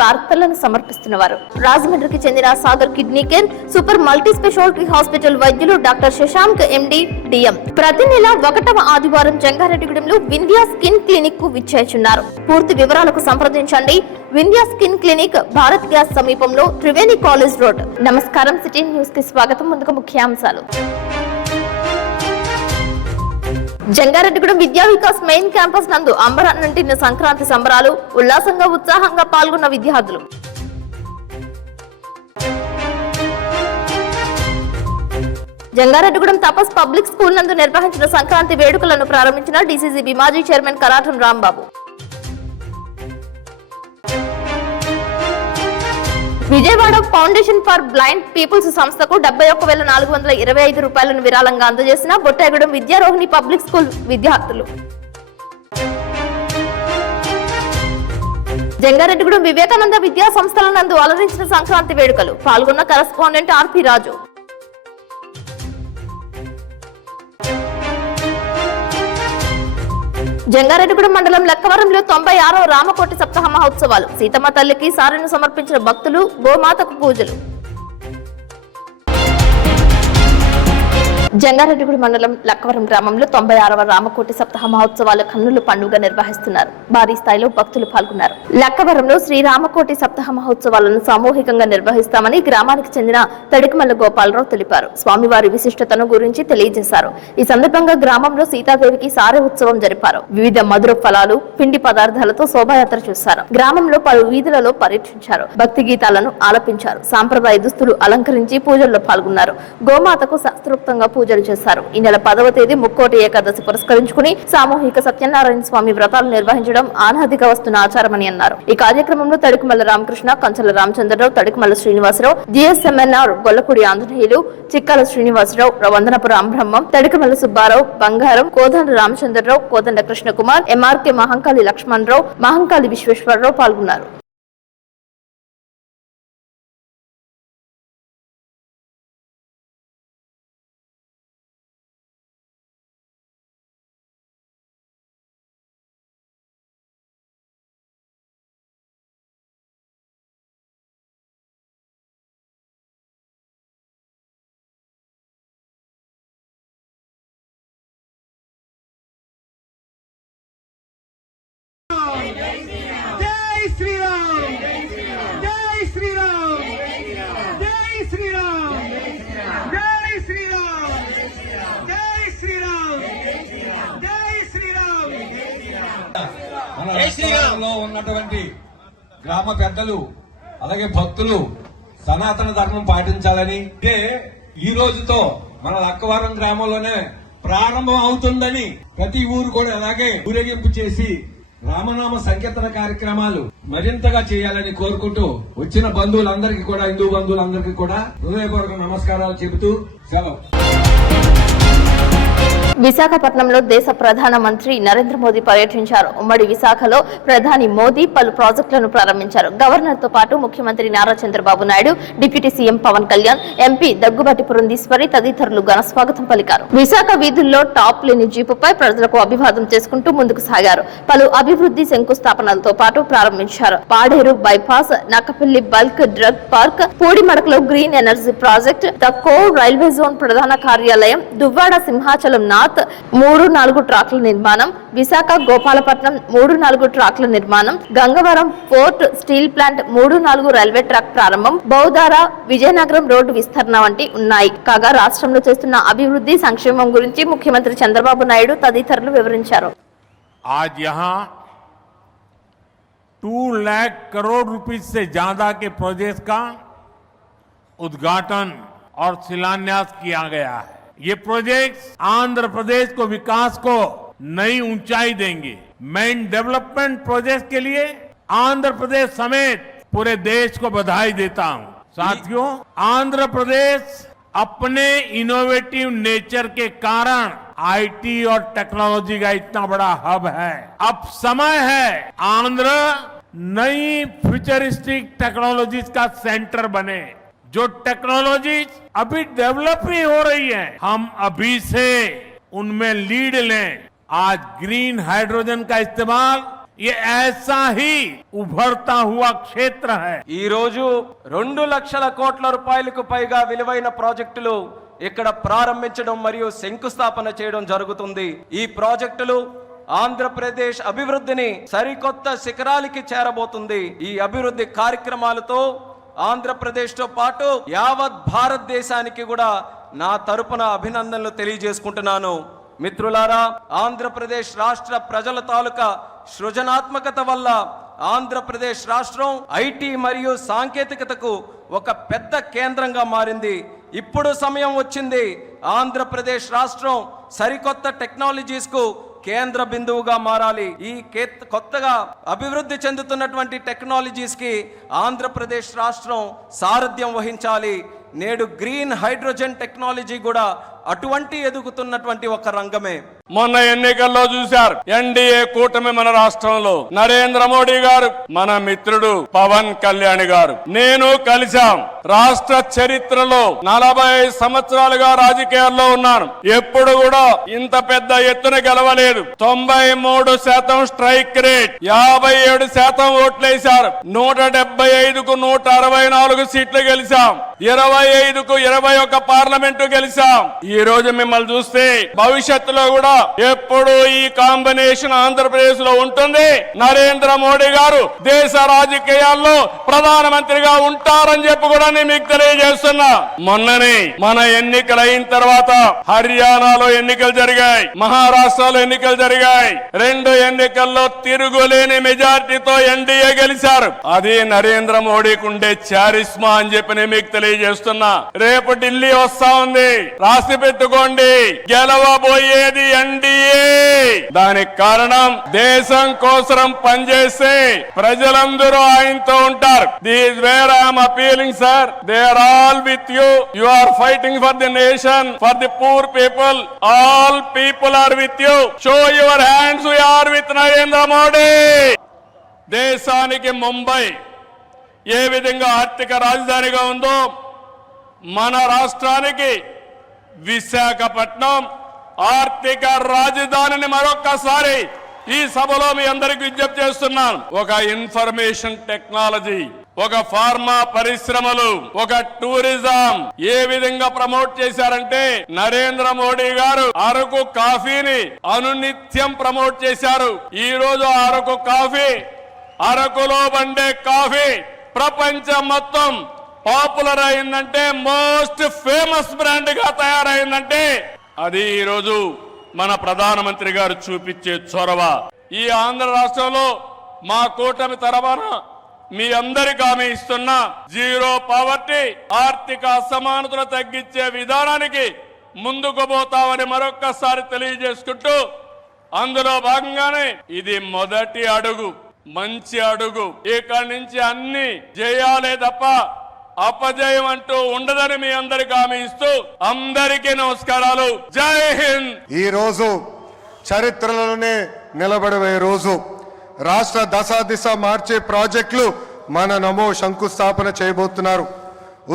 వార్తలను సమర్పిస్తున్నవారు రాజమండ్రికి చెందిన Sagar kidney care super multi speciality hospital వైద్యులు డాక్టర్ శశాంక్ ఎండి డిఎం ప్రతి నెల 1వ ఆదివారం జంగారెడ్డిగూడెంలో వింధ్యా స్కిన్ క్లినిక్ కు విచ్చేస్తున్నారు. పూర్తి వివరాలకు సంప్రదించండి. Vindhya skin clinic Bharat gas సమీపంలో త్రివేణి కాలేజ్ రోడ్. నమస్కారం, సిటీ న్యూస్ కి స్వాగతం. ముందుగా ముఖ్యాంశాలు. జంగారెడ్డిగూడెం విద్యా వికాస్ మెయిన్ క్యాంపస్ నందు అంబరాన్నంటిన సంక్రాంతి సంబరాలు ఉల్లాసంగా ఉత్సాహంగా పాల్గొన్న విద్యార్థులు. జంగారెడ్డిగూడెం తపస్ పబ్లిక్ స్కూల్ నందు నిర్వహించిన సంక్రాంతి వేడుకలను ప్రారంభించిన డీసీసీబీ మాజీ chairman Karatam Rambabu. Vijayawada foundation for blind peoples సంస్థకు 71,425 రూపాయలను విరాళంగా అందజేసిన బొట్టాయిగూడెం విద్యారోహిణి పబ్లిక్ స్కూల్ విద్యార్థులు. జంగారెడ్డిగూడెం వివేకానంద విద్యా సంస్థల నందు అలరించిన సంక్రాంతి వేడుకలు పాల్గొన్న కరెస్పాండెంట్ ఆర్పి రాజు. జంగారెడ్డిగూడెం మండలం లక్కవరంలో 96వ రామకోటి సప్తాహ మహోత్సవాలు. సీతమ్మ తల్లికి సారెను సమర్పించిన భక్తులు, గోమాతకు పూజలు. జంగారెడ్డిగూడెం మండలం లక్కవరం గ్రామంలో 96వ రామకోటి సప్తాహ మహోత్సవాల కన్నుల పండుగ నిర్వహిస్తున్నారు. భారీ స్థాయిలో భక్తులు పాల్గొన్నారు. లక్కవరంలో శ్రీ రామకోటి సప్తాహ మహోత్సవాలను సామూహికంగా నిర్వహిస్తామని గ్రామానికి చెందిన తడికమల్ల గోపాలరావు తెలిపారు. స్వామివారి విశిష్టతను గురించి తెలియజేశారు. ఈ సందర్భంగా గ్రామంలో సీతాదేవికి సారె ఉత్సవం జరిపారు. వివిధ మధుర ఫలాలు, పిండి పదార్థాలతో శోభాయాత్ర చేశారు. గ్రామంలో పలు వీధులలో పర్యటించారు. భక్తి గీతాలను ఆలపించారు. సాంప్రదాయ దుస్తులు అలంకరించి పూజల్లో పాల్గొన్నారు. గోమాతకు శాస్త్రోక్తంగా పూజలు చేశారు. ఈ నెల 10వ తేదీ ముక్కోటి ఏకాదశి పురస్కరించుకుని సామూహిక సత్యనారాయణ స్వామి వ్రతాలు నిర్వహించడం ఆనాదిగా వస్తున్న ఆచారమని అన్నారు. ఈ కార్యక్రమంలో తడికమల్ల రామకృష్ణ, కంచల రామచంద్రరావు, తడికమల్ల శ్రీనివాసరావు, జిఎస్ఎంఎన్ఆర్ గొల్లపూడి ఆంజనేయులు, చిక్కాల శ్రీనివాసరావు, వందనపురం బ్రహ్మం, తడికమల్ల సుబ్బారావు, బంగారం, కోదండ రామచంద్రరావు, కోదండ కృష్ణకుమార్, ఎంఆర్కే మహంకాళి లక్ష్మణరావు, మహంకాళి విశ్వేశ్వరరావు పాల్గొన్నారు. జై శ్రీరామ్, జై శ్రీరామ్, జై శ్రీరామ్, జై శ్రీరామ్, జై శ్రీరామ్, జై శ్రీరామ్. మన రాష్ట్రంలో ఉన్నటువంటి గ్రామ పెద్దలు అలాగే భక్తులు సనాతన ధర్మం పాటించాలని, ఈ రోజుతో మన లక్కవరం గ్రామంలోనే ప్రారంభం అవుతుందని ప్రతి ఊరు కూడా అలాగే ఊరేగింపు చేసి రామనామ సంకీర్తన కార్యక్రమాలు మరింతగా చేయాలని కోరుకుంటూ వచ్చిన బంధువులందరికీ కూడా, హిందూ బంధువులందరికీ కూడా హృదయపూర్వక నమస్కారాలు చెబుతూ సెలవు. విశాఖపట్నంలో దేశ ప్రధాన మంత్రి నరేంద్ర మోదీ పర్యటించారు. ఉమ్మడి విశాఖలో ప్రధాని మోదీ పలు ప్రాజెక్టులను ప్రారంభించారు. గవర్నర్ తో పాటు ముఖ్యమంత్రి Nara Chandrababu Naidu, deputy CM Pavan Kalyan, MP Daggubati Purandeswari తదితరులు ఘన స్వాగతం పలికారు. విశాఖ వీధుల్లో టాప్ లేని జీపుపై ప్రజలకు అభివాదం చేసుకుంటూ ముందుకు సాగారు. పలు అభివృద్ధి శంకుస్థాపనలతో పాటు ప్రారంభించారు. Paderu bypass, Nakkapalli bulk drug park, పూడిమడకలో గ్రీన్ ఎనర్జీ ప్రాజెక్ట్, ద కోర్ రైల్వే జోన్ ప్రధాన కార్యాలయం, దువ్వాడ సింహాచలం నార్త్ 3-4 ట్రాక్ల నిర్మాణం, విశాఖ గోపాలపట్నం 3-4 ట్రాక్ల నిర్మాణం, Gangavaram port steel plant 3-4 railway track ప్రారంభం, బౌదార విజయనగరం రోడ్డు విస్తరణ వంటి ఉన్నాయి. కాగా రాష్ట్రంలో చేస్తున్న అభివృద్ధి సంక్షేమం గురించి ముఖ్యమంత్రి చంద్రబాబు నాయుడు తదితరులు వివరించారు. आज यहाँ 2 लाख करोड़ रुपए से ज्यादा के प्रोजेक्ट का उद्घाटन और शिलान्यास किया गया है. ये प्रोजेक्ट आंध्र प्रदेश को विकास को नई ऊंचाई देंगे. मैं इन डेवलपमेंट प्रोजेक्ट के लिए आंध्र प्रदेश समेत पूरे देश को बधाई देता हूं. साथियों, आंध्र प्रदेश अपने इनोवेटिव नेचर के कारण आईटी और टेक्नोलॉजी का इतना बड़ा हब है. अब समय है आंध्र नई फ्यूचरिस्टिक टेक्नोलॉजीज का सेंटर बने. जो टेक्नोलॉजीज अभी डेवलप ही हो रही है, हम अभी से उनमें लीड लें. आज ग्रीन हाइड्रोजन का इस्तेमाल ये ऐसा ही उभरता हुआ क्षेत्र है। ఈ రోజు 2 లక్షల కోట్ల రూపాయలకు పైగా విలువైన ప్రాజెక్టులు ఇక్కడ ప్రారంభించడం మరియు శంకుస్థాపన చేయడం జరుగుతుంది. ఈ ప్రాజెక్టులు ఆంధ్రప్రదేశ్ అభివృద్ధిని సరికొత్త శిఖరాలకి చేరబోతుంది. ఈ అభివృద్ధి కార్యక్రమాలతో ఆంధ్రప్రదేశ్ తో పాటు యావత్ భారతదేశానికి కూడా నా తరపున అభినందనలు తెలియజేసుకుంటున్నాను. మిత్రులారా, ఆంధ్రప్రదేశ్ రాష్ట్ర ప్రజల తాలూకా సృజనాత్మకత వల్ల ఆంధ్రప్రదేశ్ రాష్ట్రం ఐటీ మరియు సాంకేతికతకు ఒక పెద్ద కేంద్రంగా మారింది. ఇప్పుడు సమయం వచ్చింది ఆంధ్రప్రదేశ్ రాష్ట్రం సరికొత్త టెక్నాలజీస్ కు కేంద్ర బిందువుగా మారాలి. ఈ కొత్తగా అభివృద్ధి చెందుతున్నటువంటి టెక్నాలజీస్ కి ఆంధ్రప్రదేశ్ రాష్ట్రం సారథ్యం వహించాలి. నేడు గ్రీన్ హైడ్రోజన్ టెక్నాలజీ కూడా అటువంటి ఎదుగుతున్నటువంటి ఒక రంగమే. మొన్న ఎన్నికల్లో చూశారు, ఎన్డీఏ కూటమి మన రాష్ట్రంలో నరేంద్ర మోడీ గారు, మన మిత్రుడు పవన్ కళ్యాణ్ గారు, నేను కలిశాం. రాష్ట్ర చరిత్రలో 40 సంవత్సరాలుగా రాజకీయాల్లో ఉన్నాను, ఎప్పుడు కూడా ఇంత పెద్ద ఎత్తున గెలవలేదు. 93% స్ట్రైక్ రేట్, 57% ఓట్లేశారు. 175కు 164 సీట్లు గెలిచాం, 25కు 21 పార్లమెంటు గెలిచాం. ఈ రోజు మిమ్మల్ని చూస్తే భవిష్యత్తులో కూడా ఎప్పుడు ఈ కాంబినేషన్ ఆంధ్రప్రదేశ్ లో ఉంటుంది. నరేంద్ర మోడీ గారు దేశ రాజకీయాల్లో ప్రధానమంత్రిగా ఉంటారని చెప్పి కూడా నేను మీకు తెలియజేస్తున్నా. మొన్ననే మన ఎన్నికలు అయిన తర్వాత హర్యానాలో ఎన్నికలు జరిగాయి, మహారాష్ట్రలో ఎన్నికలు జరిగాయి. 2 ఎన్నికల్లో తిరుగులేని మెజార్టీతో ఎన్డీఏ గెలిచారు. అది నరేంద్ర మోడీకి ఉండే చారిస్మా అని చెప్పి నేను మీకు తెలియజేస్తున్నా. రేపు ఢిల్లీ వస్తా ఉంది, రాసి పెట్టుకోండి, గెలవబోయేది ఎన్డీఏ. దానికి కారణం దేశం కోసం పనిచేస్తే ప్రజలందరూ ఆయనతో ఉంటారు. This where I'm appealing sir, they are all with you. You are fighting for the nation, for the poor people. All people are with you. Show your hands, we are with Narendra Modi. దేశానికి ముంబై ఏ విధంగా ఆర్థిక రాజధానిగా ఉందో, మన రాష్ట్రానికి విశాఖపట్నం ఆర్థిక రాజధానిని మరొక్కసారి ఈ సభలో మీ అందరికి విజ్ఞప్తి చేస్తున్నాను. ఒక ఇన్ఫర్మేషన్ టెక్నాలజీ, ఒక ఫార్మా పరిశ్రమలు, ఒక టూరిజం ఏ విధంగా ప్రమోట్ చేశారంటే, నరేంద్ర మోడీ గారు అరకు కాఫీని అనునిత్యం ప్రమోట్ చేశారు. ఈ రోజు అరకు కాఫీ, అరకులో బండే కాఫీ ప్రపంచం మొత్తం పాపులర్ అయిందంటే, మోస్ట్ ఫేమస్ బ్రాండ్ గా తయారైందంటే అది ఈరోజు మన ప్రధానమంత్రి గారు చూపించే చొరవ. ఈ ఆంధ్ర రాష్ట్రంలో మా కూటమి తరఫున మీ అందరికీ హామీ ఇస్తున్నా, జీరో పావర్టీ, ఆర్థిక అసమానతలు తగ్గించే విధానానికి ముందుకు పోతామని మరొక్కసారి తెలియజేసుకుంటూ, అందులో భాగంగానే ఇది మొదటి అడుగు, మంచి అడుగు. ఇక్కడి నుంచి అన్ని జయాలే తప్ప అపజయం అంటూ ఉండదని మీ అందరికీ హామీ ఇస్తూ అందరికీ నమస్కారాలు. జై హింద్. ఈ రోజు చరిత్రలోనే నిలబడే రోజు. రాష్ట్ర దశ దిశ మార్చే ప్రాజెక్టులు మన నమో శంకుస్థాపన చేయబోతున్నారు.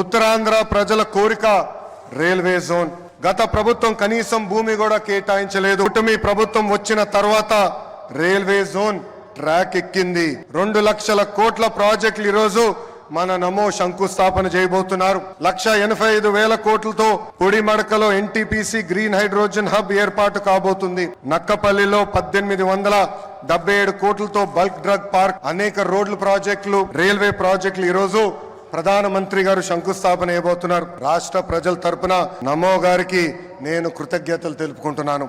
ఉత్తరాంధ్ర ప్రజల కోరిక రైల్వే జోన్. గత ప్రభుత్వం కనీసం భూమి కూడా కేటాయించలేదు. కూటమి ప్రభుత్వం వచ్చిన తర్వాత రైల్వే జోన్ ట్రాక్ ఎక్కింది. 2 లక్షల కోట్ల ప్రాజెక్టులు ఈరోజు మన నమో శంకుస్థాపన చేయబోతున్నారు. 1,85,000 కోట్లతో పొడిమడకలో ఎన్టీపీసీ గ్రీన్ హైడ్రోజన్ హబ్ ఏర్పాటు కాబోతుంది. నక్కపల్లిలో 1,877 కోట్లతో బల్క్ డ్రగ్ పార్క్, అనేక రోడ్ల ప్రాజెక్టులు, రైల్వే ప్రాజెక్టులు ఈరోజు ప్రధానమంత్రి గారు శంకుస్థాపన చేయబోతున్నారు. రాష్ట్ర ప్రజల తరపున నమో గారికి నేను కృతజ్ఞతలు తెలుపుకుంటున్నాను.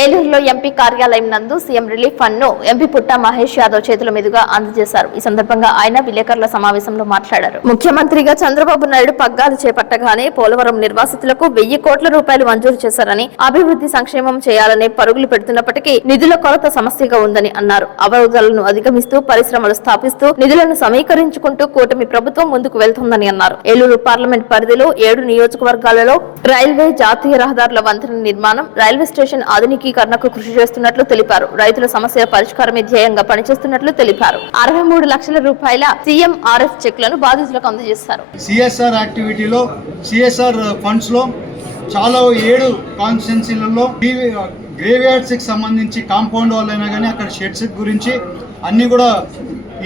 ఏలూరులో ఎంపీ కార్యాలయం నందు సీఎం రిలీఫ్ ఫండ్ ను ఎంపీ పుట్ట మహేష్ యాదవ్ చేతుల మీదుగా అందజేశారు. ఈ సందర్భంగా ఆయన విలేకరుల సమావేశంలో మాట్లాడారు. ముఖ్యమంత్రిగా చంద్రబాబు నాయుడు పగ్గాలు చేపట్టగానే పోలవరం నిర్వాసితులకు 1000 కోట్ల రూపాయలు మంజూరు చేశారని, అభివృద్ధి సంక్షేమం చేయాలనే పరుగులు పెడుతున్నప్పటికీ నిధుల కొరత సమస్యగా ఉందని అన్నారు. అవరోధాలను అధిగమిస్తూ పరిశ్రమలు స్థాపిస్తూ నిధులను సమీకరించుకుంటూ కూటమి ప్రభుత్వం ముందుకు వెళ్తుందని అన్నారు. ఏలూరు పార్లమెంట్ పరిధిలో 7 నియోజకవర్గాలలో రైల్వే, జాతీయ రహదారుల వంతెన నిర్మాణం, రైల్వే స్టేషన్ ఆధునికీకరణకు కృషి చేస్తున్నట్లు తెలిపారు. రైతుల సమస్యల పరిష్కారమే ధ్యేయంగా పనిచేస్తున్నట్లు తెలిపారు. 63 లక్షల రూపాయల సీఎంఆర్ఎఫ్ చెక్లను బాధితులకు అందజేశారు. సిఎస్ఆర్ యాక్టివిటీలో, సిఎస్ఆర్ ఫండ్స్ లో చాలా 7 కాన్స్టిట్యున్సీలలో గ్రేవ్యార్డ్స్ కి సంబంధించి కాంపౌండ్ వాల్ అయినా కానీ అక్కడ షెడ్స్ గురించి అన్ని కూడా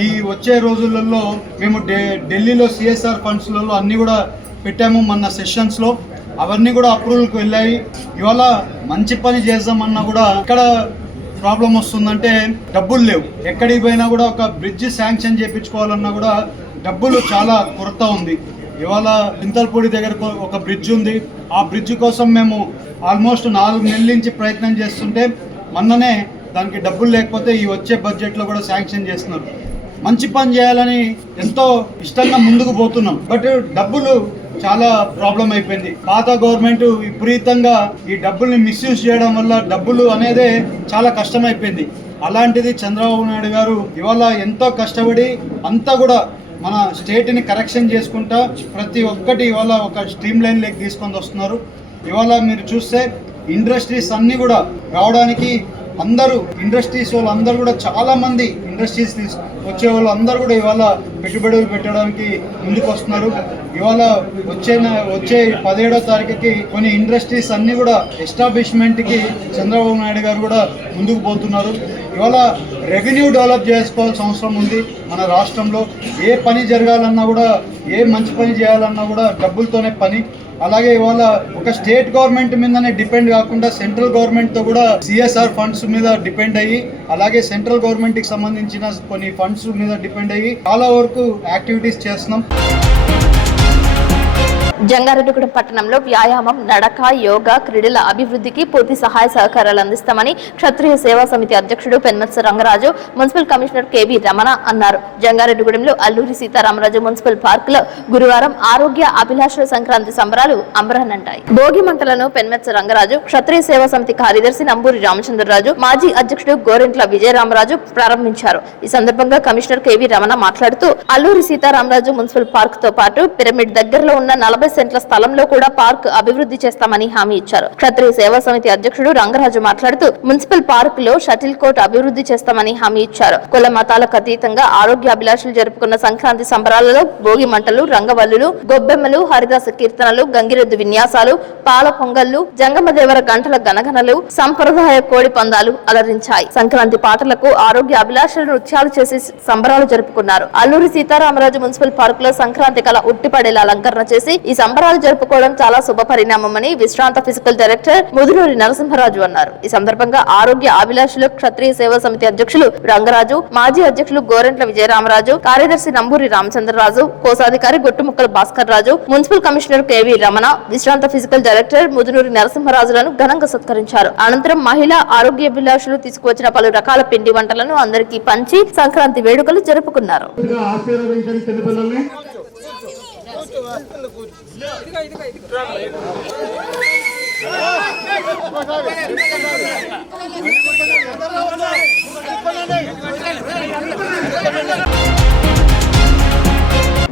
ఈ వచ్చే రోజులలో మేము ఢిల్లీలో CSR ఫండ్స్లలో అన్ని కూడా పెట్టాము మన సెషన్స్లో. అవన్నీ కూడా అప్రూవల్కి వెళ్ళాయి. ఇవాళ మంచి పని చేద్దామన్నా కూడా ఇక్కడ ప్రాబ్లం వస్తుందంటే డబ్బులు లేవు. ఎక్కడికి పోయినా కూడా ఒక బ్రిడ్జ్ శాంక్షన్ చేయించుకోవాలన్నా కూడా డబ్బులు చాలా కొరత ఉంది. ఇవాళ చింతలపూడి దగ్గర ఒక బ్రిడ్జ్ ఉంది. ఆ బ్రిడ్జ్ కోసం మేము ఆల్మోస్ట్ 4 నెలల నుంచి ప్రయత్నం చేస్తుంటే మొన్ననే దానికి డబ్బులు లేకపోతే ఈ వచ్చే బడ్జెట్లో కూడా శాంక్షన్ చేస్తున్నారు. మంచి పని చేయాలని ఎంతో ఇష్టంగా ముందుకు పోతున్నాం, బట్ డబ్బులు చాలా ప్రాబ్లం అయిపోయింది. పాత గవర్నమెంట్ విపరీతంగా ఈ డబ్బుల్ని మిస్యూజ్ చేయడం వల్ల డబ్బులు అనేదే చాలా కష్టమైపోయింది. అలాంటిది చంద్రబాబు నాయుడు గారు ఇవాళ ఎంతో కష్టపడి అంతా కూడా మన స్టేట్ని కరెక్షన్ చేసుకుంటా ప్రతి ఒక్కటి ఇవాళ ఒక స్ట్రీమ్ లైన్ లెక్క తీసుకొని వస్తున్నారు. ఇవాళ మీరు చూస్తే ఇండస్ట్రీస్ అన్నీ కూడా రావడానికి అందరూ ఇండస్ట్రీస్ వాళ్ళు అందరూ కూడా చాలా మంది ఇండస్ట్రీస్ వచ్చే వాళ్ళు అందరూ కూడా ఇవాళ పెట్టుబడులు పెట్టడానికి ముందుకు వస్తున్నారు. ఇవాళ వచ్చే 17వ తారీఖుకి కొన్ని ఇండస్ట్రీస్ అన్నీ కూడా ఎస్టాబ్లిష్మెంట్కి చంద్రబాబు నాయుడు గారు కూడా ముందుకు పోతున్నారు. ఇవాళ రెవెన్యూ డెవలప్ చేసుకోవాల్సిన అవసరం ఉంది మన రాష్ట్రంలో. ఏ పని జరగాలన్నా కూడా, ఏ మంచి పని చేయాలన్నా కూడా డబ్బులతోనే పని. అలాగే ఇవాళ ఒక స్టేట్ గవర్నమెంట్ మీదనే డిపెండ్ కాకుండా సెంట్రల్ గవర్నమెంట్తో కూడా CSR ఫండ్స్ మీద డిపెండ్ అయ్యి, అలాగే సెంట్రల్ గవర్నమెంట్కి సంబంధించిన కొన్ని ఫండ్స్ మీద డిపెండ్ అయ్యి చాలా వరకు యాక్టివిటీస్ చేస్తున్నాం. జంగారెడ్డిగూడెం పట్టణంలో వ్యాయామం, నడక, యోగా, క్రీడల అభివృద్ధికి పూర్తి సహాయ సహకారాలు అందిస్తామని క్షత్రియ సేవా సమితి అధ్యక్షుడు Penmetsa Rangaraju, municipal commissioner KV Ramana అన్నారు. జంగారెడ్డిగూడెంలో అల్లూరి సీతారామరాజు మున్సిపల్ పార్క్ లో గురువారం ఆరోగ్య అభిలాషల సంక్రాంతి సంబరాలు అంబరాన్నంటాయి. భోగి మంటలను పెన్మెత్స రంగరాజు, క్షత్రియ సేవా సమితి కార్యదర్శి నంబూరి రామచంద్రరాజు, మాజీ అధ్యక్షుడు గోరెంట్ల విజయరామరాజు ప్రారంభించారు. ఈ సందర్భంగా కమిషనర్ KV రమణ మాట్లాడుతూ అల్లూరి సీతారామరాజు మున్సిపల్ పార్క్ తో పాటు పిరమిడ్ దగ్గరలో ఉన్న 40 సెంట్ల స్థలంలో కూడా పార్క్ అభివృద్ధి చేస్తామని హామీ ఇచ్చారు. క్షత్రియ సేవా సమితి అధ్యక్షుడు రంగరాజు మాట్లాడుతూ మున్సిపల్ పార్క్ లో షటిల్ కోర్ట్ అభివృద్ధి చేస్తామని హామీ ఇచ్చారు. కుల మతాలకు అతీతంగా ఆరోగ్య అభిలాషులు జరుపుకున్న సంక్రాంతి సంబరాలలో భోగి మంటలు, రంగవల్లులు, గొబ్బెమ్మలు, హరిదాస కీర్తనలు, గంగిరెద్దు విన్యాసాలు, పాల పొంగళ్లు, జంగమదేవర గంటల గనగనలు, సంప్రదాయ కోడి పందాలు అలరించాయి. సంక్రాంతి పాటలకు ఆరోగ్య అభిలాషులు నృత్యాలు చేసి సంబరాలు జరుపుకున్నారు. అల్లూరి సీతారామరాజు మున్సిపల్ పార్క్ లో సంక్రాంతి కళ ఉట్టిపడేలా అలంకరణ చేసి ఈ సంబరాలు జరుపుకోవడం చాలా శుభ పరిణామమని విశ్రాంత ఫిజికల్ డైరెక్టర్ ముదునూరి నరసింహరాజు అన్నారు. ఈ సందర్భంగా ఆరోగ్య అభిలాషులు క్షత్రియ సేవా సమితి అధ్యక్షులు రంగరాజు, మాజీ అధ్యక్షులు గోరెంట్ల విజయరామరాజు, కార్యదర్శి నంబూరి రామచంద్రరాజు, కోశాధికారి గొట్టుముక్కల భాస్కర్ రాజు, మున్సిపల్ కమిషనర్ KV రమణ, విశ్రాంత ఫిజికల్ డైరెక్టర్ ముదునూరి నరసింహరాజులను ఘనంగా సత్కరించారు. అనంతరం మహిళా ఆరోగ్య అభిలాషులు తీసుకువచ్చిన పలు రకాల పిండి వంటలను అందరికీ పంచి సంక్రాంతి వేడుకలు జరుపుకున్నారు.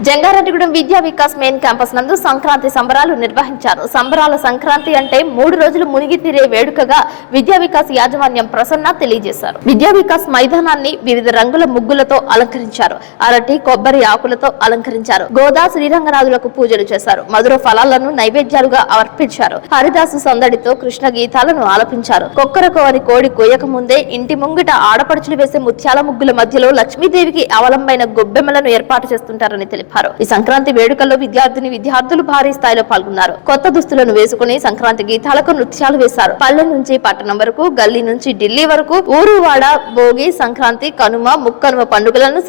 జంగారెడ్డిగూడెం విద్యా వికాస్ మెయిన్ క్యాంపస్ నందు సంక్రాంతి సంబరాలు నిర్వహించారు. సంబరాల సంక్రాంతి అంటే 3 రోజులు మునిగి తీరే వేడుకగా విద్యా వికాస్ యాజమాన్యం ప్రసన్న తెలియజేశారు. విద్యా వికాస్ మైదానాన్ని వివిధ రంగుల ముగ్గులతో అలంకరించారు. అరటి, కొబ్బరి ఆకులతో అలంకరించారు. గోదా, శ్రీరంగనాథులకు పూజలు చేశారు. మధుర ఫలాలను నైవేద్యాలుగా అర్పించారు. హరిదాసు సందడితో కృష్ణ గీతాలను ఆలపించారు. కొక్కరకో అని కోడి కోయక ముందే ఇంటి ముంగిట ఆడపడుచులు వేసే ముత్యాల ముగ్గుల మధ్యలో లక్ష్మీదేవికి అవలంబైన గొబ్బెమ్మలను ఏర్పాటు చేస్తుంటారని తెలిపారు. ఈ సంక్రాంతి వేడుకల్లో విద్యార్థులు భారీ స్థాయిలో పాల్గొన్నారు. కొత్త దుస్తులను వేసుకుని సంక్రాంతి గీతాలకు నృత్యాలు వేశారు. పల్లె నుంచి పట్టణం వరకు, గల్లీ నుంచి ఢిల్లీ వరకు ఊరు వాడ భోగి, సంక్రాంతి, కనుమ, ముక్కనుమ పండుగలను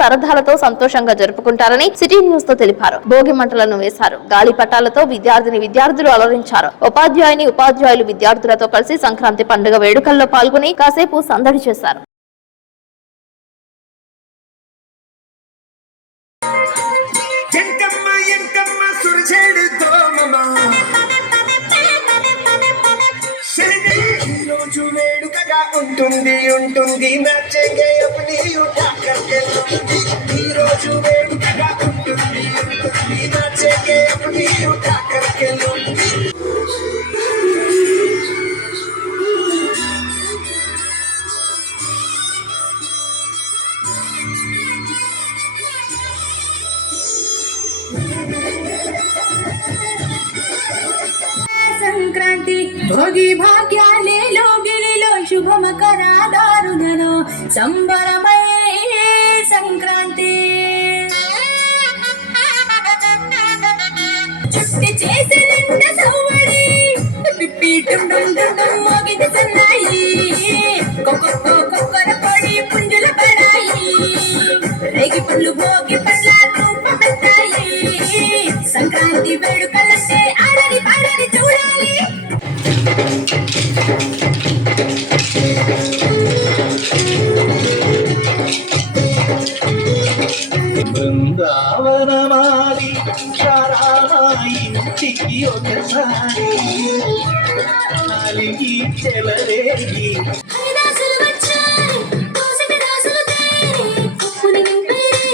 సంతోషంగా జరుపుకుంటారని సిటీ న్యూస్ తో తెలిపారు. భోగి మంటలను వేశారు. గాలి పటాలతో విద్యార్థులు అలరించారు. ఉపాధ్యాయులు విద్యార్థులతో కలిసి సంక్రాంతి పండుగ వేడుకల్లో పాల్గొని కాసేపు సందడి చేశారు. ఉంటుంది నచ్చంగే అప్నీ ఉఠా కర్కే ఈ రోజు వేడుకగా ఉంటుంది నచ్చంగే అప్నీ ఉఠా కర్కే సంక్రాంతి భోగి భాగ్యాలేలో గిలిలో శుభమకరాదారులలో సంబరమై సంక్రాంతి చుట్టి చేసి నిండ సవ్వడి పిప్పి డుమ్ డుమ్ డుమ్ డుమ్ మోగిది సన్నాయి కొక్కొక్కో కొక్కర పొడి పుంజుల పడాయి రేగి పళ్ళు భోగి పళ్ళ రూపమెత్తాయి సంక్రాంతి వేడుకలంటే ఆడని పాడని చూడాలి బృందావనమాలి ఇంటికి ఒకసారి నాలిగి చెలరేగి హరిదాసులు వచ్చారు కోసిక దాసులు తేరి కుప్పుని నింపేరి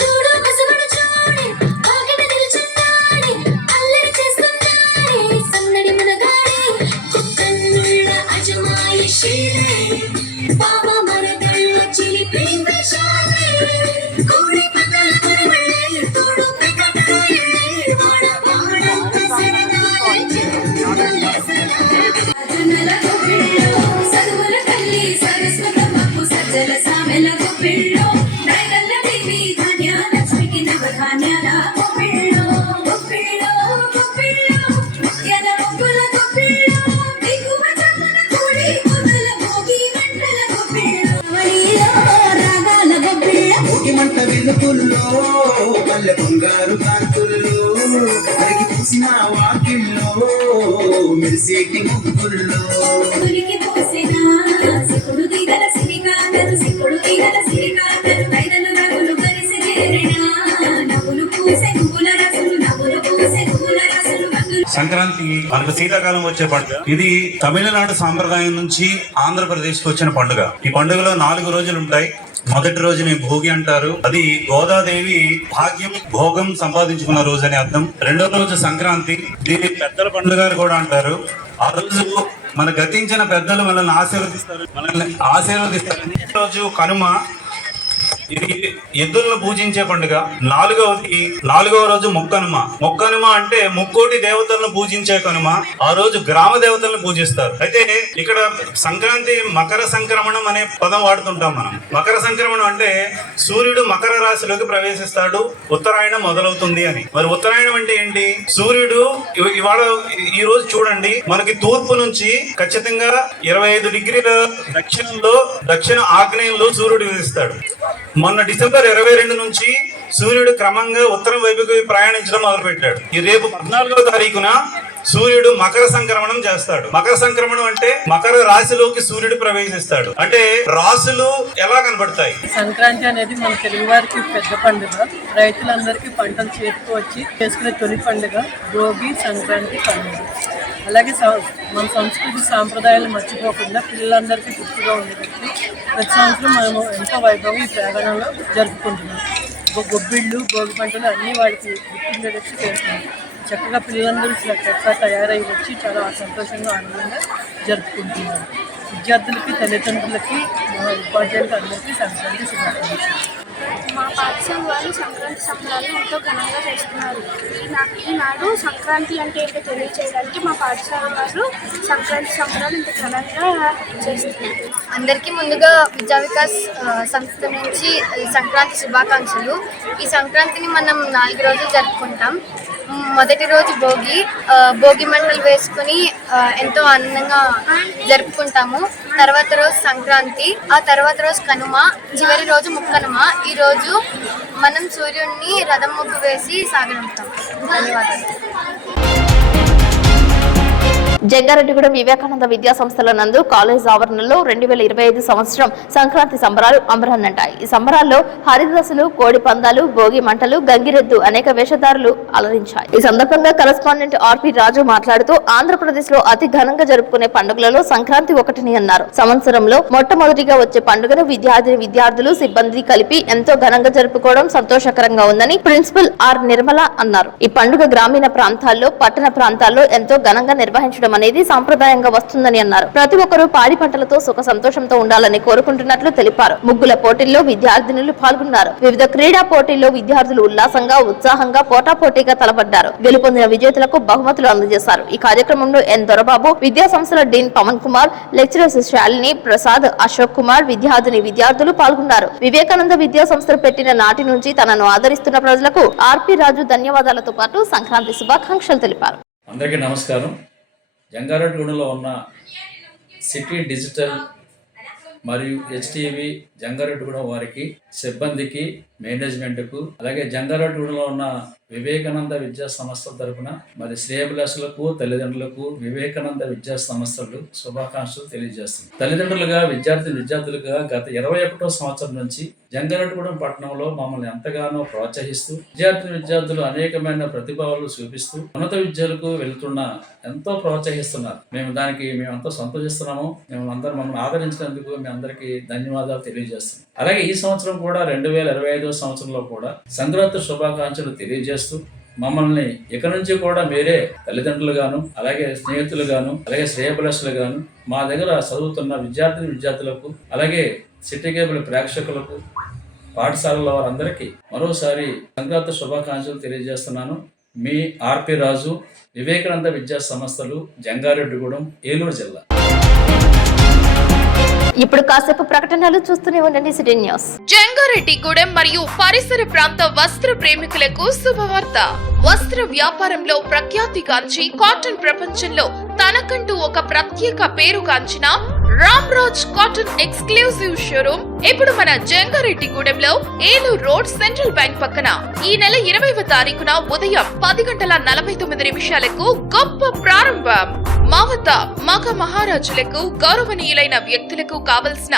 తోడు కసవడు చూడి ఆగిన నిలుచున్నాడి అల్లరి చేస్తున్నాడి సన్నడి మునగాడి కుక్కన్నుళ్ళ అజమాయిషి బాబా మరదళ్ళ చిలిపి వేషాలే కోడి పగల కొరవళ్ళే తోడు పెక్కడాయి వాడ వాడంత సరదాయి జనల గోపిళ్ళో సరువుల తల్లి సరస్వతమ్మకు సజ్జల సామెల గోపిళ్ళో నైగల్ల దేవి ధాన్య లక్ష్మికి నవధాన్యాల గోపిళ్ళో గోపిళ్ళో గోపిళ్ళో ఎల మొగ్గుల గోపిళ్ళో దిగువ చమ్మన కూడి కొదల భోగి మంటల గోపిళ్ళో వడిలో రాగాల గోపిళ్ళో భోగి మంట వెలుగుల్లో పల్లె బంగారు కాంతుల్లో అరిగి పూసిన వాకిల్లో మెరిసేటి ముగ్గుల్లో ఉనికి పోసిన సిక్కుడు దిగల సిరికాంతలు సిక్కుడు దిగల సిరికాంతలు ఐదలు రగులు కలిసి చేరినా నవ్వులు పూసే నువ్వుల రసులు నవ్వులు పూసే నువ్వుల రసులు మందులు సంక్రాంతి మనకు శీతాకాలం వచ్చే పండుగ. ఇది తమిళనాడు సాంప్రదాయం నుంచి ఆంధ్రప్రదేశ్ కు వచ్చిన పండుగ. ఈ పండుగలో 4 రోజులు ఉంటాయి. మొదటి రోజుని భోగి అంటారు. అది గోదాదేవి భాగ్యం భోగం సంపాదించుకున్న రోజు అని అర్థం. రెండో రోజు సంక్రాంతి, దీన్ని పెద్దల పండుగ అని కూడా అంటారు. ఆ రోజు మన గతించిన పెద్దలు మనల్ని ఆశీర్వదిస్తారు. ఈ రోజు కనుమ, ఇది ఎద్దులను పూజించే పండుగ. నాలుగవ రోజు మొక్కనుమ. మొక్కనుమ అంటే ముక్కోటి దేవతలను పూజించే కనుమ. ఆ రోజు గ్రామ దేవతలను పూజిస్తారు. అయితే ఇక్కడ సంక్రాంతి మకర సంక్రమణం అనే పదం వాడుతుంటాం మనం. మకర సంక్రమణం అంటే సూర్యుడు మకర రాశిలోకి ప్రవేశిస్తాడు, ఉత్తరాయణం మొదలవుతుంది అని. మరి ఉత్తరాయణం అంటే ఏంటి? సూర్యుడు ఇవాళ ఈ రోజు చూడండి, మనకి తూర్పు నుంచి ఖచ్చితంగా 25 డిగ్రీల దక్షిణ ఆగ్నేయంలో సూర్యుడు ఉదయిస్తాడు. మొన్న డిసెంబర్ 22 నుంచి సూర్యుడు క్రమంగా ఉత్తరం వైపుకి ప్రయాణించడం మొదలుపెట్టాడు. ఈ రేపు 14వ తారీఖున సూర్యుడు మకర సంక్రమణం చేస్తాడు. మకర సంక్రమణం అంటే మకర రాశిలోకి సూర్యుడు ప్రవేశిస్తాడు. అంటే రాశులు ఎలా కనబడతాయి? సంక్రాంతి అనేది మన తెలుగు వారికి పెద్ద పండుగ. రైతులందరికీ పంటలు చేతికి వచ్చి చేసుకునే తొలి పండుగ భోగి సంక్రాంతి పండుగ. అలాగే మన సంస్కృతి సాంప్రదాయాలు మర్చిపోకుండా పిల్లలందరికీ గుర్తుగా ఉండేటట్టు ప్రతి సంవత్సరం మనము ఎంతో వైభవం ఈ ప్రాంగణంలో జరుపుకుంటున్నాం. గొబ్బిళ్ళు, భోగి పంటలు అన్నీ వాడికి గుర్తుండేటట్టు చేస్తున్నాం. చక్కగా పిల్లలందరూ చక్కగా తయారై వచ్చి చాలా సంతోషంగా ఆనందంగా జరుపుకుంటున్నారు. విద్యార్థులకి, తల్లిదండ్రులకి, ఉపాధ్యాయులకి అందరికీ సంక్రాంతి శుభాకాంక్షలు. మా పాఠశాల వాళ్ళు సంక్రాంతి సంబరాలు ఎంతో ఘనంగా చేస్తున్నారు. ఈనాడు సంక్రాంతి అంటే ఏంటో తెలియజేయడానికి మా పాఠశాల వారు సంక్రాంతి సంబరాలు ఇంత ఘనంగా చేస్తున్నారు. అందరికీ ముందుగా విద్యా వికాస్ సంస్థ నుంచి సంక్రాంతి శుభాకాంక్షలు. ఈ సంక్రాంతిని మనం 4 రోజులు జరుపుకుంటాం. మొదటి రోజు భోగి మంటలు వేసుకుని ఎంతో ఆనందంగా జరుపుకుంటాము. తర్వాత రోజు సంక్రాంతి, ఆ తర్వాత రోజు కనుమ, చివరి రోజు ముక్కనుమ. ఈ రోజు మనం సూర్యుడిని రథం ముగ్గు వేసి సాగనంపుతాం. ధన్యవాదాలు. జంగారెడ్డిగూడెం వివేకానంద విద్యా సంస్థల నందు కాలేజ్ ఆవరణలో 2025 సంవత్సరం సంక్రాంతి సంబరాలు అంబరాన్నంటాయి. ఈ సంబరాల్లో హరిదాసులు, కోడి పందాలు, భోగి మంటలు, గంగిరెద్దు అనేక వేషధారులు అలరించాయి. ఈ సందర్భంగా కరెస్పాండెంట్ ఆర్పి రాజు మాట్లాడుతూ ఆంధ్రప్రదేశ్ లో అతి ఘనంగా జరుపుకునే పండుగలలో సంక్రాంతి ఒకటిని అన్నారు. సంవత్సరంలో మొట్టమొదటిగా వచ్చే పండుగను విద్యార్థులు, సిబ్బంది కలిపి ఎంతో ఘనంగా జరుపుకోవడం సంతోషకరంగా ఉందని ప్రిన్సిపల్ ఆర్ నిర్మల అన్నారు. ఈ పండుగ గ్రామీణ ప్రాంతాల్లో, పట్టణ ప్రాంతాల్లో ఎంతో ఘనంగా నిర్వహించడం అనేది సాంప్రదాయంగా వస్తుందని అన్నారు. ప్రతి ఒక్కరూ పాడి పంటలతో సుఖ సంతోషంతో ఉండాలని కోరుకుంటున్నట్లు తెలిపారు. ముగ్గుల పోటీల్లో విద్యార్థినులు పాల్గొన్నారు. వివిధ క్రీడా పోటీల్లో విద్యార్థులు ఉల్లాసంగా ఉత్సాహంగా పోటాపోటీగా తలపడ్డారు. గెలుపొందిన విజేతలకు బహుమతులు అందజేశారు. ఈ కార్యక్రమంలో ఎన్ దొరబాబు, విద్యా సంస్థల డీన్ పవన్ కుమార్, లెక్చరర్స్ శాలిని, ప్రసాద్, అశోక్ కుమార్, విద్యార్థులు పాల్గొన్నారు. వివేకానంద విద్యా సంస్థలు పెట్టిన నాటి నుంచి తనను ఆదరిస్తున్న ప్రజలకు ఆర్పి రాజు ధన్యవాదాలతో పాటు సంక్రాంతి శుభాకాంక్షలు తెలిపారు. అందరికీ నమస్కారం. జంగారెడ్డిగూడెంలో ఉన్న సిటీ డిజిటల్ మరియు హెచ్టీవీ జంగారెడ్డిగూడెం వారికి, సిబ్బందికి, మేనేజ్మెంట్కు, అలాగే జంగారెడ్డిగూడెంలో ఉన్న వివేకానంద విద్యా సంస్థల తరఫున మరి శ్రేయభిలాషులకు, తల్లిదండ్రులకు వివేకానంద విద్యా సంస్థలు శుభాకాంక్షలు తెలియజేస్తుంది. తల్లిదండ్రులుగా, విద్యార్థులుగా గత 21వ సంవత్సరం నుంచి జంగారెడ్డిగూడెం పట్టణంలో మమ్మల్ని ఎంతగానో ప్రోత్సహిస్తూ విద్యార్థులు అనేకమైన ప్రతిభావాలు చూపిస్తూ ఉన్నత విద్యలకు వెళ్తున్న ఎంతో ప్రోత్సహిస్తున్నారు. మేము ఎంతో సంతోషిస్తున్నాము. మమ్మల్ని ఆదరించినందుకు మీ అందరికీ ధన్యవాదాలు తెలియజేస్తున్నాం. అలాగే ఈ సంవత్సరం కూడా 2025వ సంవత్సరంలో కూడా సంక్రాంతి శుభాకాంక్షలు తెలియజేస్తూ మమ్మల్ని ఇక నుంచి కూడా మీరే తల్లిదండ్రులుగాను, అలాగే స్నేహితులుగాను, అలాగే శ్రేయభిలాషులుగాను మా దగ్గర చదువుతున్న విద్యార్థులకు, అలాగే సిటీ కేబుల్ ప్రేక్షకులకు, పాఠశాలలో వారందరికీ మరోసారి సంక్రాంతి శుభాకాంక్షలు తెలియజేస్తున్నాను. మీ ఆర్పి రాజు, వివేకానంద విద్యా సంస్థలు, జంగారెడ్డిగూడెం, ఏలూరు జిల్లా. ఇప్పుడు కాసేపు ప్రకటనలు చూస్తూనే ఉండండి సిటీ న్యూస్. జంగారెడ్డిగూడెం మరియు పరిసర ప్రాంత వస్త్ర ప్రేమికులకు శుభవార్త. వస్త్ర వ్యాపారంలో ప్రఖ్యాతిగాంచి కాటన్ ప్రపంచంలో తనకంటూ ఒక ప్రత్యేక పేరుగాంచిన రామ్రాజ్ కాటన్ ఎక్స్క్లూజివ్ షోరూమ్ ఇప్పుడు మన జంగారెడ్డిగూడెంలో ఏలూరు రోడ్ సెంట్రల్ బ్యాంక్ పక్కన ఈ నెల 20వ తారీఖున ఉదయం 10:49 గొప్ప ప్రారంభం. మా వద్ద మగ మహారాజులకు, గౌరవనీయులైన వ్యక్తులకు కావలసిన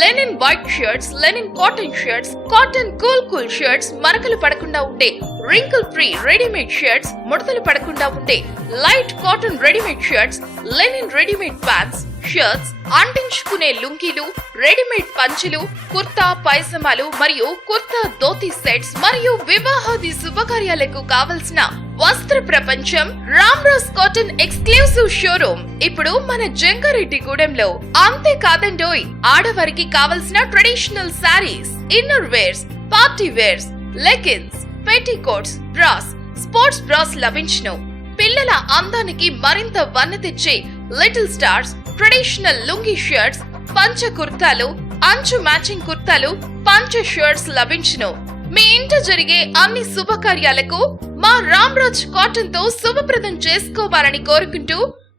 linen white shirts, linen cotton shirts, cotton cool shirts, మరకలు పడకుండా ఉండే రింకిల్ ఫ్రీ రెడీమేడ్ షర్ట్స్, ముడతలు పడకుండా ఉండే light cotton readymade shirts, linen readymade pants, shirts, అంటించుకునే లుంగీలు, రెడీమేడ్ పంచెలు, కుర్తా పైజమాలు మరియు కుర్తా ధోతి సెట్స్ మరియు వివాహాది శుభకార్యాలకు కావలసిన వస్త్ర ప్రపంచం రామ్రాజ్ కాటన్ ఎక్స్క్లూజివ్ షోరూమ్ ఇప్పుడు మన జంగారెడ్డిగూడెంలో. అంతేకాదండోయ్, ఆడవారికి కావలసిన traditional saris, inner wears, party wears, leggings, petticoats, bras, sports bras లభించును. పిల్లల అందానికి మరింత వన్నె తెచ్చే little stars traditional lungi shirts, పంచ కుర్తాలు, అంచు మ్యాచింగ్ కుర్తాలు, పంచ షర్ట్స్ లభించును. మీ ఇంట జరిగే అన్ని శుభకార్యాలకు మా రామ్రాజ్ కాటన్ తో శుభప్రదం చేసుకోవాలని కోరుకుంటూ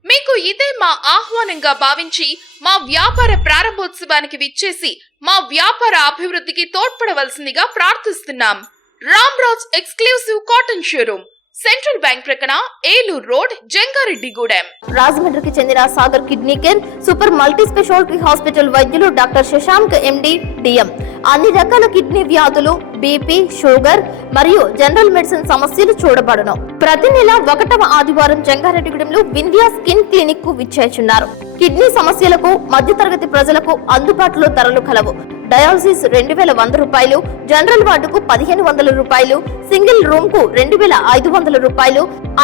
మీకు ఇదే మా ఆహ్వానంగా భావించి మా వ్యాపార ప్రారంభోత్సవానికి విచ్చేసి మా వ్యాపార అభివృద్ధికి తోడ్పడవలసిందిగా ప్రార్థిస్తున్నాం. Ramraj exclusive cotton showroom, central bank ప్రక్కన, ఏలూరు రోడ్, జంగారెడ్డిగూడెం. రాజమండ్రికి చెందిన Sagar kidney care super multi speciality hospital వైద్యులు డాక్టర్ శశాంక్ ఎండి డిఎం అన్ని రకాల కిడ్నీ వ్యాధులు, బీపీ, షుగర్ మరియు జనరల్ మెడిసిన్ సమస్యలు చూడబడును. ప్రతి నెల 1వ ఆదివారం జంగారెడ్డిగూడెంలో వింధ్యా స్కిన్ క్లినిక్ కు విచ్చేస్తున్నారు. కిడ్నీ సమస్యలకు మధ్యతరగతి ప్రజలకు అందుబాటులో ధరలు కలవు. డయాలసిస్ 2100 రూపాయలు, జనరల్ వార్డుకు 1500 రూపాయలు, సింగిల్ రూమ్ కు 2500 రూపాయలు,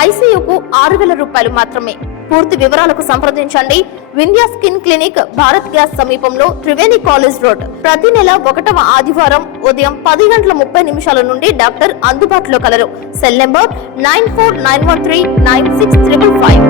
ఐసీయూకు 6000 రూపాయలు మాత్రమే. పూర్తి వివరాలకు సంప్రదించండి. Vindhya skin clinic, Bharat gas సమీపంలో, త్రివేణి కాలేజ్ రోడ్. ప్రతి నెల 1వ ఆదివారం ఉదయం 10:30 నుండి డాక్టర్ అందుబాటులో కలరు. Cell number 9491396555.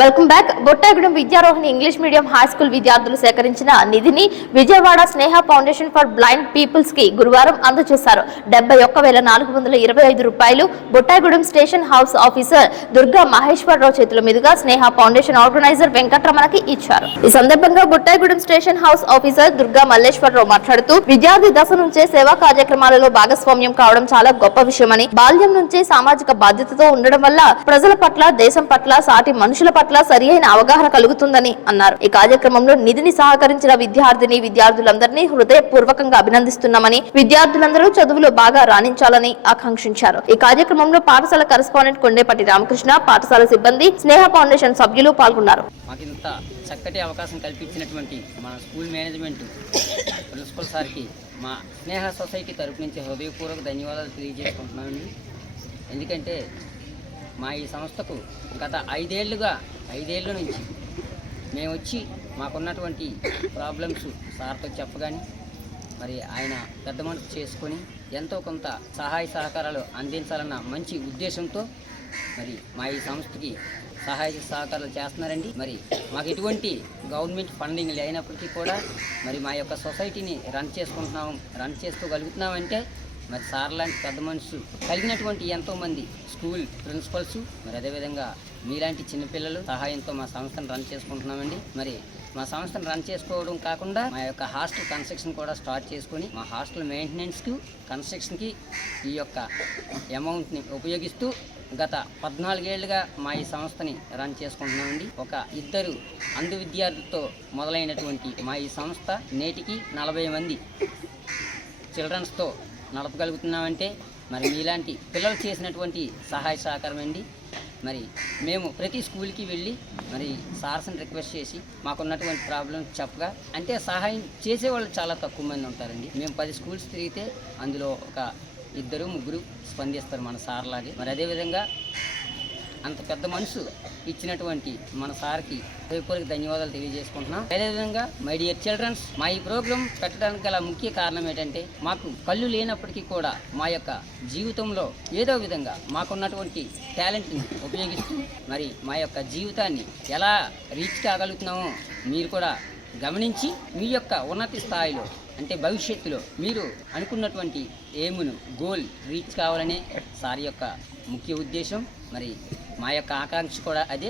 Welcome back. Bottayigudem Vidyarohini English medium high school విద్యార్థులు సేకరించిన నిధిని Vijayawada Sneha foundation for blind peoples కి గురువారం అందజేశారు. 71,425 రూపాయలు Bottayigudem station house officer Durga Maheswararao చేతుల మీదుగా స్నేహ ఫౌండేషన్ ఆర్గనైజర్ వెంకటరమణకి ఇచ్చారు. ఈ సందర్భంగా Bottayigudem station house officer Durga Malleswararao మాట్లాడుతూ విద్యార్థి దశ నుంచే సేవా కార్యక్రమాలలో భాగస్వామ్యం కావడం చాలా గొప్ప విషయమని, బాల్యం నుంచే సామాజిక బాధ్యతతో ఉండడం వల్ల ప్రజల పట్ల, దేశం పట్ల, సాటి మనుషుల పట్ల సరియైన అవగాహన కలుగుతుందని అన్నారు. ఈ కార్యక్రమంలో నిధిని సహకరించిన విద్యార్థులందరినీ హృదయపూర్వకంగా అభినందిస్తున్నామని, విద్యార్థులందరూ చదువులో బాగా రాణించాలని ఆకాంక్షించారు. ఈ కార్యక్రమంలో పాఠశాల కరెస్పాండెంట్ కొండేపట్టి రామకృష్ణ, పాఠశాల సిబ్బంది, స్నేహ ఫౌండేషన్ సభ్యులు పాల్గొన్నారు. చక్కటి అవకాశం కల్పించినటువంటి మన స్కూల్ మేనేజ్మెంట్, ప్రిన్సిపల్ సార్కి మా స్నేహ సొసైటీ తరపు నుంచి హృదయపూర్వక ధన్యవాదాలు తెలియజేసుకుంటున్నామండి. ఎందుకంటే మా ఈ సంస్థకు గత 5 ఏళ్ళ నుంచి మేము వచ్చి మాకున్నటువంటి ప్రాబ్లమ్స్ సార్తో చెప్పగానే మరి ఆయన పెద్ద మనసు చేసుకొని ఎంతో కొంత సహాయ సహకారాలు అందించాలన్న మంచి ఉద్దేశంతో మరి మా ఈ సంస్థకి సహాయ సహకారాలు చేస్తున్నారండి. మరి మాకు ఎటువంటి గవర్నమెంట్ ఫండింగ్ లేనప్పటికీ కూడా మరి మా యొక్క సొసైటీని రన్ చేసుకోగలుగుతున్నామంటే మరి సార్ లాంటి పెద్ద మనుషులు కలిగినటువంటి ఎంతోమంది స్కూల్ ప్రిన్సిపల్స్, మరి అదేవిధంగా మీలాంటి చిన్నపిల్లలు సహాయంతో మా సంస్థను రన్ చేసుకుంటున్నామండి. మరి మా సంస్థను రన్ చేసుకోవడం కాకుండా మా యొక్క హాస్టల్ కన్స్ట్రక్షన్ కూడా స్టార్ట్ చేసుకొని మా హాస్టల్ మెయింటెనెన్స్కి కన్స్ట్రక్షన్కి ఈ యొక్క అమౌంట్ని ఉపయోగిస్తూ గత 14 ఏళ్ళుగా మా ఈ సంస్థని రన్ చేసుకుంటున్నామండి. ఒక 2 అంధ విద్యార్థులతో మొదలైనటువంటి మా ఈ సంస్థ నేటికి 40 మంది చిల్డ్రన్స్తో నడపగలుగుతున్నామంటే మరి మీలాంటి పిల్లలు చేసినటువంటి సహాయ సహకారం అండి. మరి మేము ప్రతి స్కూల్కి వెళ్ళి మరి సార్స్ని రిక్వెస్ట్ చేసి మాకున్నటువంటి ప్రాబ్లమ్స్ చెప్పగా, అంటే సహాయం చేసేవాళ్ళు చాలా తక్కువ మంది ఉంటారండి. మేము 10 స్కూల్స్ తిరిగితే అందులో ఒక 2-3 స్పందిస్తారు మన సార్ లాగే. మరి అదేవిధంగా అంత పెద్ద మనసు ఇచ్చినటువంటి మన సార్కి హృదయపూర్వక ధన్యవాదాలు తెలియజేసుకుంటున్నాం. అదేవిధంగా మై డియర్ చిల్డ్రన్స్, మా ఈ ప్రోగ్రాం పెట్టడానికి గల ముఖ్య కారణం ఏంటంటే మాకు కళ్ళు లేనప్పటికీ కూడా మా యొక్క జీవితంలో ఏదో విధంగా మాకున్నటువంటి టాలెంట్ని ఉపయోగిస్తూ మరి మా యొక్క జీవితాన్ని ఎలా రీచ్ కాగలుగుతున్నామో మీరు కూడా గమనించి మీ యొక్క ఉన్నత స్థాయిలో అంటే భవిష్యత్తులో మీరు అనుకున్నటువంటి గోల్ రీచ్ కావాలనే సార్ యొక్క ముఖ్య ఉద్దేశం. మరి మా యొక్క ఆకాంక్ష కూడా అదే.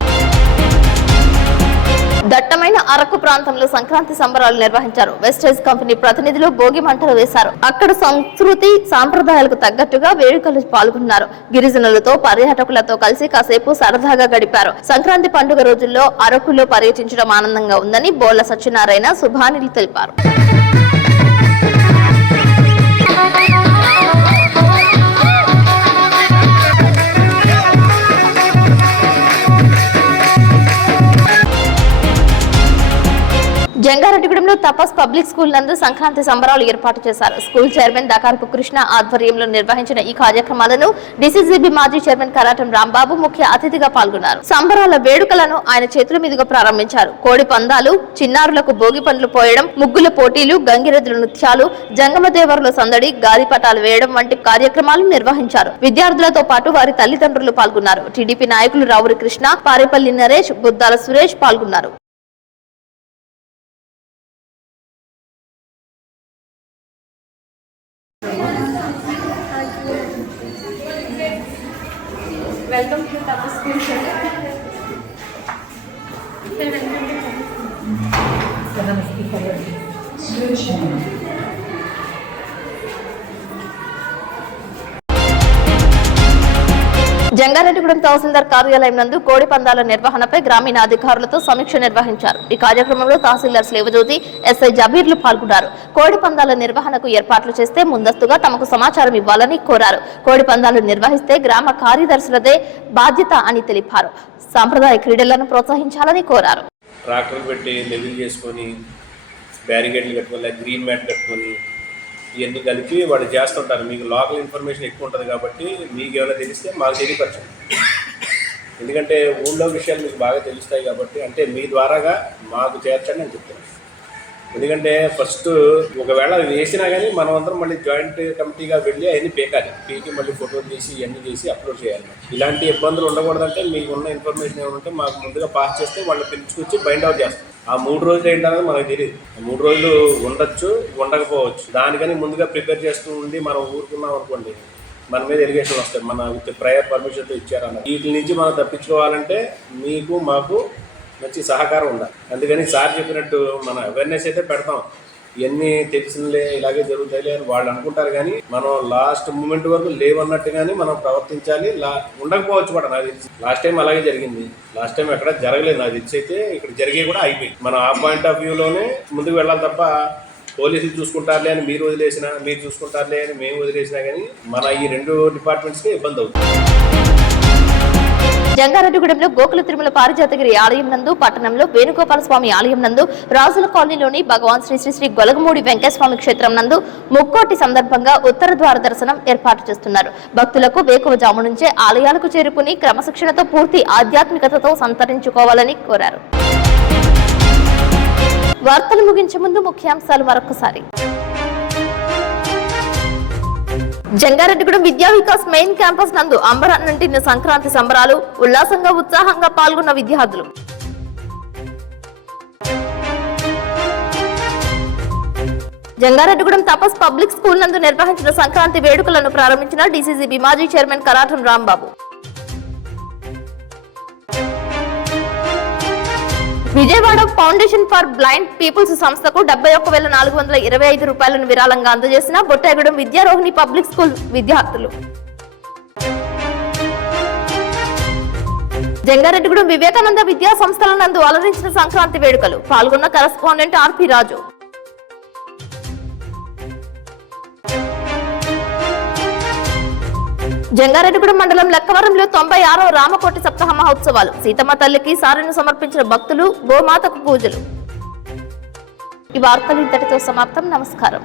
దట్టమైన అరకు ప్రాంతంలో సంక్రాంతి సంబరాలు నిర్వహించారు. వెస్టేజ్ కంపెనీ ప్రతినిధులు భోగి మంటలు వేశారు. అక్కడ సంస్కృతి సాంప్రదాయాలకు తగ్గట్టుగా వేడుకలు పాల్గొన్నారు. గిరిజనులతో పర్యాటకులతో కలిసి కాసేపు సరదాగా గడిపారు. సంక్రాంతి పండుగ రోజుల్లో అరకులో పర్యటించడం ఆనందంగా ఉందని బోళ్ల సత్యనారాయణ, సుభానిలు తెలిపారు. జంగారెడ్డిగూడెంలో తపస్ పబ్లిక్ స్కూల్ నందు సంక్రాంతి సంబరాలు ఏర్పాటు చేశారు. స్కూల్ చైర్మన్ దకారపు కృష్ణ ఆధ్వర్యంలో నిర్వహించిన ఈ కార్యక్రమాలను డీసీసీబీ మాజీ చైర్మన్ కరాటం రాంబాబు ముఖ్య అతిథిగా పాల్గొన్నారు. సంబరాల వేడుకలను ఆయన చేతుల మీదుగా ప్రారంభించారు. కోడి పందాలు, చిన్నారులకు భోగి పండ్లు పోయడం, ముగ్గుల పోటీలు, గంగిరెద్దుల నృత్యాలు, జంగమదేవరుల సందడి, గాలిపటాలు వేయడం వంటి కార్యక్రమాలు నిర్వహించారు. విద్యార్థులతో పాటు వారి తల్లిదండ్రులు పాల్గొన్నారు. టీడీపీ నాయకులు రావురి కృష్ణ, పారేపల్లి నరేష్, బుద్దాల సురేష్ పాల్గొన్నారు. Welcome to Tapas School. Jangareddygudem తహసీల్దార్ కార్యాలయం నందు కోడి పందాల నిర్వహణపై గ్రామీణ అధికారులతో సమీక్ష నిర్వహించారు. ఈ కార్యక్రమంలో తహసీల్దార్ శివజ్యోతి, ఎస్ఐ జబీర్లు పాల్గొన్నారు. కోడి పందాల నిర్వహణకు ఏర్పాట్లు చేస్తే ముందస్తుగా తమకు సమాచారం ఇవ్వాలని కోరారు. కోడి పందాలు నిర్వహిస్తే గ్రామ కార్యదర్శులదే బాధ్యత అని తెలిపారు. సాంప్రదాయ క్రీడలను ప్రోత్సహించాలని కోరారు. ట్రాక్టర్ పెట్టి లెవెల్ చేసుకొని బ్యారికేడ్లు కట్టుకొని గ్రీన్ మ్యాట్ కట్టుకొని ఇవన్నీ కలిపి వాళ్ళు చేస్తుంటారు. మీకు లోకల్ ఇన్ఫర్మేషన్ ఎక్కువ ఉంటుంది కాబట్టి మీకు ఏమైనా తెలిస్తే మాకు తెలియపరచండి. ఎందుకంటే ఊళ్ళో విషయాలు మీకు బాగా తెలుస్తాయి కాబట్టి, అంటే మీ ద్వారాగా మాకు చేర్చండి అని చెప్తాను. ఎందుకంటే ఫస్ట్ ఒకవేళ వేసినా కానీ మనం అందరం మళ్ళీ జాయింట్ కమిటీగా వెళ్ళి అవన్నీ పీకి మళ్ళీ ఫోటోలు తీసి ఇవన్నీ చేసి అప్లోడ్ చేయాలి. ఇలాంటి ఇబ్బందులు ఉండకూడదంటే మీకు ఉన్న ఇన్ఫర్మేషన్ ఏమంటే మాకు ముందుగా పాస్ చేస్తే వాళ్ళని పిలుచుకొచ్చి బైండ్ అవుట్ చేస్తాం. ఆ 3 రోజులు ఏంటనేది మనకు తెలియదు. 3 రోజులు ఉండొచ్చు, ఉండకపోవచ్చు. దానికని ముందుగా ప్రిపేర్ చేస్తూ ఉండి మనం ఊరుకున్నాం అనుకోండి, మన మీద ఎలిగేషన్ వస్తాయి. మన విత్ ప్రయర్ పర్మిషన్తో ఇచ్చారన్న వీటి నుంచి మనం తప్పించుకోవాలంటే మీకు మాకు మంచి సహకారం ఉండాలి. అందుకని సార్ చెప్పినట్టు మన అవేర్నెస్ అయితే పెడతాం. ఇవన్నీ తెలిసినలే ఇలాగే జరుగుతాయిలే అని వాళ్ళు అనుకుంటారు, కానీ మనం లాస్ట్ మూమెంట్ వరకు లేవన్నట్టుగానే మనం ప్రవర్తించాలి. ఉండకపోవచ్చు కూడా నాకు తెలిసి. లాస్ట్ టైం అలాగే జరిగింది. లాస్ట్ టైం ఎక్కడ జరగలేదు నాకు తెలిసి. అయితే ఇక్కడ జరిగే కూడా అయిపోయింది. మనం ఆ పాయింట్ ఆఫ్ వ్యూలోనే ముందుకు వెళ్ళాలి తప్ప పోలీసులు చూసుకుంటారులే అని మీరు వదిలేసినా, మీరు చూసుకుంటారులే అని మేము వదిలేసినా కానీ మన ఈ 2 డిపార్ట్మెంట్స్కే ఇబ్బంది అవుతుంది. జంగారెడ్డిగూడెంలో గోకుల తిరుమల పారిజాతగిరి ఆలయం నందు, పట్టణంలో వేణుగోపాల స్వామి ఆలయం నందు, రాజుల కాలనీలోని భగవాన్ శ్రీ శ్రీ శ్రీ గొలగమూడి వెంకటస్వామి క్షేత్రం నందు ముక్కోటి సందర్భంగా ఉత్తర ద్వార దర్శనం ఏర్పాటు చేస్తున్నారు. భక్తులకు వేకువజాము నుంచే ఆలయాలకు చేరుకుని క్రమశిక్షణతో పూర్తి ఆధ్యాత్మికతతో సంతరించుకోవాలని కోరారు. వార్తలు ముగించే ముందు ముఖ్యాంశాలు మరొకసారి. జంగారెడ్డిగూడెం విద్యా వికాస్ మెయిన్ క్యాంపస్ నందు అంబరాన్నంటిన సంక్రాంతి సంబరాలు, ఉల్లాసంగా ఉత్సాహంగా పాల్గొన్న విద్యార్థులు. జంగారెడ్డిగూడెం తపస్ పబ్లిక్ స్కూల్ నందు నిర్వహించిన సంక్రాంతి వేడుకలను ప్రారంభించిన డీసీసీబీ మాజీ chairman Karatam Rambabu. Vijayawada foundation for blind peoples సంస్థకు 71,425 రూపాయలను విరాళంగా అందజేసిన బొట్టాయిగూడెం విద్యారోహిణి పబ్లిక్ స్కూల్ విద్యార్థులు. జంగారెడ్డిగూడెం వివేకానంద విద్యా సంస్థల నందు అలరించిన సంక్రాంతి వేడుకలు, పాల్గొన్న కరెస్పాండెంట్ ఆర్పి రాజు. జంగారెడ్డిగూడెం మండలం లక్కవరంలో 96వ రామకోటి సప్తాహ మహోత్సవాలు, సీతమ్మ తల్లికి సారెను సమర్పించిన భక్తులు, గోమాతకు పూజలు. ఈ వార్తలు ఇంతటితో సమాప్తం. నమస్కారం.